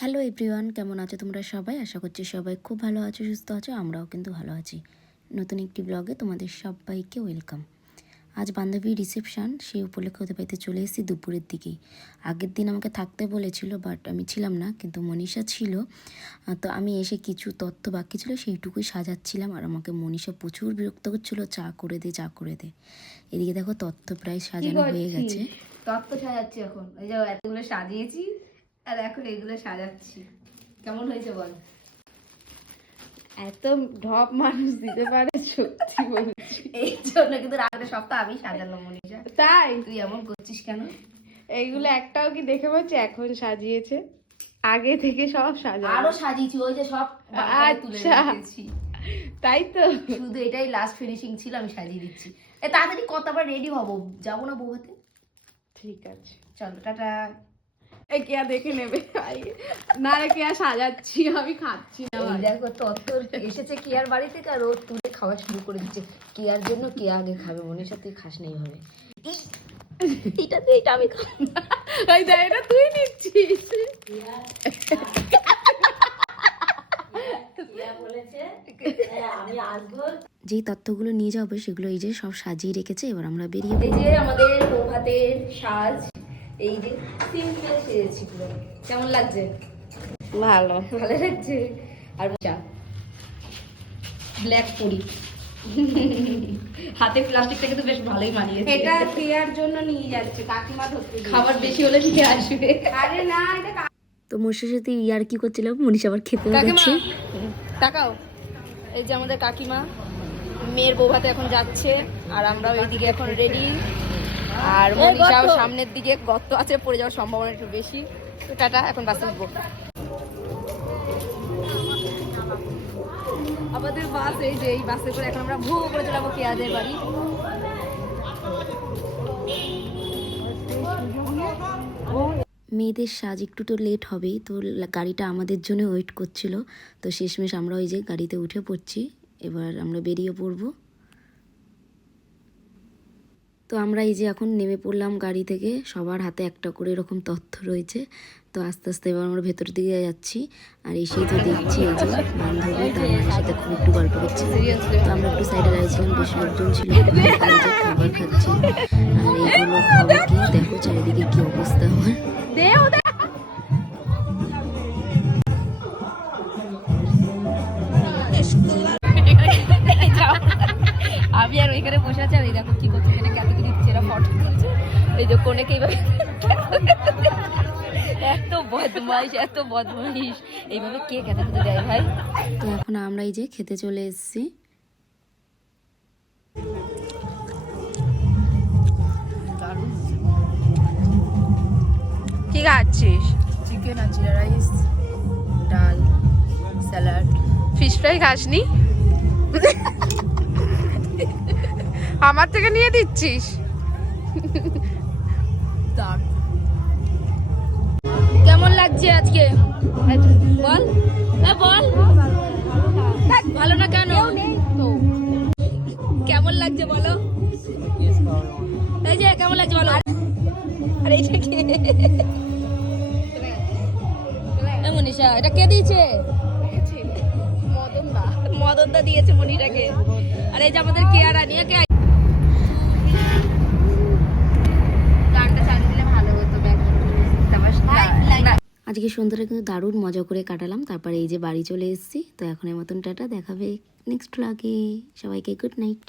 Hello everyone, কেমন আছো তোমরা সবাই? আশা করছি সবাই খুব ভালো আছো, সুস্থ আছো। আমরাও কিন্তু ভালো আছি। নতুন একটি ব্লগে তোমাদের সবাইকে ওয়েলকাম। আজ বান্ধবীর রিসেপশান, সেই উপলক্ষে হতে পাইতে চলে এসেছি দুপুরের দিকেই। আগের দিন আমাকে থাকতে বলেছিল, বাট আমি ছিলাম না, কিন্তু মনীষা ছিল। তো আমি এসে কিছু তথ্য বাকি ছিল সেইটুকুই সাজাচ্ছিলাম, আর আমাকে মনীষা প্রচুর বিরক্ত করছিল, চা করে দে চা করে দে। এদিকে দেখো তথ্য প্রায় সাজানো হয়ে গেছে। তত্ত্ব সাজাচ্ছি এখন। ওই যে এতগুলো সাজিয়েছি আর এখন এগুলো সাজাচ্ছি। কেমন হয়েছে বল? এত ঢপ মানুষ দিতে পারে সত্যি বলছি। এই জন্য কিন্তু আগের সপ্তাহ আমি সাজালাম মনীষা। তাই তুই এমন করছিস কেন? এইগুলো একটাও কি দেখে পাচ্ছি এখন সাজিয়েছে? আগে থেকে সব সাজানো। আরো সাজিয়েছি, ওই যে সব তুলে রেখেছি। তাই তো, শুধু এটাই লাস্ট ফিনিশিং ছিল, আমি সাজিয়ে দিচ্ছি। তাড়াতাড়ি কত আবার রেডি হবো, যাবো না বউ হাতে? ঠিক আছে, চলো টাটা। এই কেয়া দেখে নেবে। না রে কেয়া সাজাচ্ছি, আমি খাচ্ছি না। এই দেখো তত্ত্ব এসেছে কেয়ার বাড়ি থেকে, আর ও তুলে খাওয়া শুরু করে দিচ্ছে। কেয়ার জন্য কেয়া আগে খাবে, মনীষা তুই খাস নাই হবে। এটা আমি খাবো না। এই দেখ, এটা তুই নিচ্ছিস। যেই তথ্যগুলো নিয়ে যাবে সেগুলো এই যে সব সাজিয়ে রেখেছে। এবার আমরা বেরিয়ে এই যে আমাদের প্রভাতের সাজ, এই যে সিম্পল সেজেছি পুরো। কেমন লাগছে? ভালো ভালো লাগছে। আর চা ব্ল্যাক পরি হাতে প্লাস্টিকটা কিন্তু বেশ ভালোই মানিয়েছে। এটা কেয়ার জন্য নিয়ে যাচ্ছে, কাকিমা ধরতে গিয়েছে। খাবার বেশি হলে নিয়ে আসবে। আরে না, এটা তো মোর্শের সাথে ইয়ার কি করছিলাম, মনীষা আবার খেতে কাকিমা গেছে। তাকাও, এই যে আমাদের কাকিমা মেয়ের বৌভাতে এখন যাচ্ছে, আর আমরাও এইদিকে এখন রেডি। আর মনীষাও সামনের দিকে, গর্ত আছে, পড়ে যাওয়ার সম্ভাবনা একটু বেশি। তো টাটা, এখন বাসে উঠবো। আমাদের বাস এই যে, এই বাসে করে এখন আমরা ভু করে চলে যাবো কেয়াদের বাড়ি। মেয়েদের সাজ একটু তো লেট হবেই, তো গাড়িটা আমাদের জন্য ওয়েট করছিল। তো শেষমেশ আমরা ওই যে গাড়িতে উঠে পড়ছি, এবার আমরা বেরিয়ে পড়বো। তো আমরা এই যে এখন নেমে পড়লাম গাড়ি থেকে, সবার হাতে একটা করে এরকম তথ্য রয়েছে। তো আস্তে আস্তে এবার আমরা ভেতর দিকে যাচ্ছি, আর এসেই তো দেখছি এই যে বান্ধবী তার মায়ের সাথে খুব একটু গল্প করছে। তো আমরা একটু সাইডে দাঁড়িয়েছিলাম, বেশ লোকজন ছিল, এই যে খাবার খাচ্ছি। আর এইগুলো খাবার কি দেখো, চারিদিকে কি অবস্থা আমার। আমি আর ওইখানে বসে আছি, আর এই দেখো কি করছে, এখানে ক্যাটাগরি দিচ্ছে, এরা ফটো তুলছে। এই যে কোনেকে এইভাবে এত বদমাইশ, এত বদমাইশ, এইভাবে কে ক্যাটাগরি দেয় ভাই? তো এখন আমরা এই যে খেতে চলে এসেছি। কি খাচ্ছিস? চিকেন আর জিরা রাইস, ডাল, স্যালাড। Fish fry খাসনি? আমার থেকে নিয়ে দিচ্ছিস? কেমন লাগছে আজকে বল? বল ভালো না কেন? কেমন লাগছে বলো? এই যে কেমন লাগছে বলো? আর এইটা কে? মনীষা, এটা কে দিয়েছে? মদন দা দিয়েছে মনীষাকে। আর এই যে আমাদের কেয়া রানী, গানটা চালিয়ে দিলে ভালো হতো। আজকে সন্ধ্যাটা কিন্তু দারুণ মজা করে কাটালাম। তারপরে এই যে বাড়ি চলে এসেছি। তো এখনের মতন টাটা, দেখাবে নেক্সট ব্লগে। সবাইকে গুড নাইট।